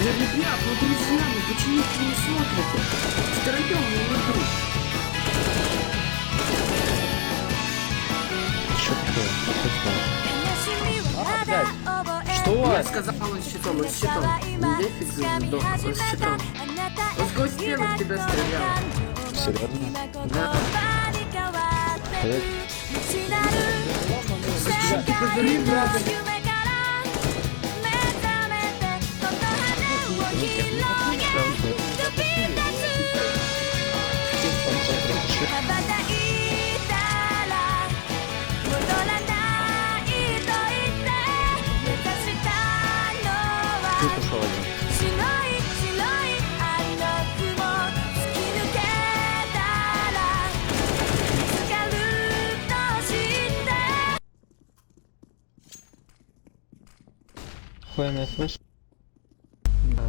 Ребят, ну друзья, ну почему вы не смотрите? Втроем не игру. Что такое? Что такое? Что? Я сказал, он с щитом, он с щитом. Нефиг сдох, он с щитом. Он сквозь стену в тебя стрелял. Серьезно? Да. Э, Зачем ты позови, брата? Ты пошел один. Хуйня, слышь? Да.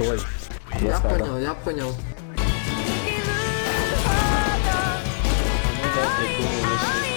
Ой. Я Засада. понял, я понял. Ну да, прикол,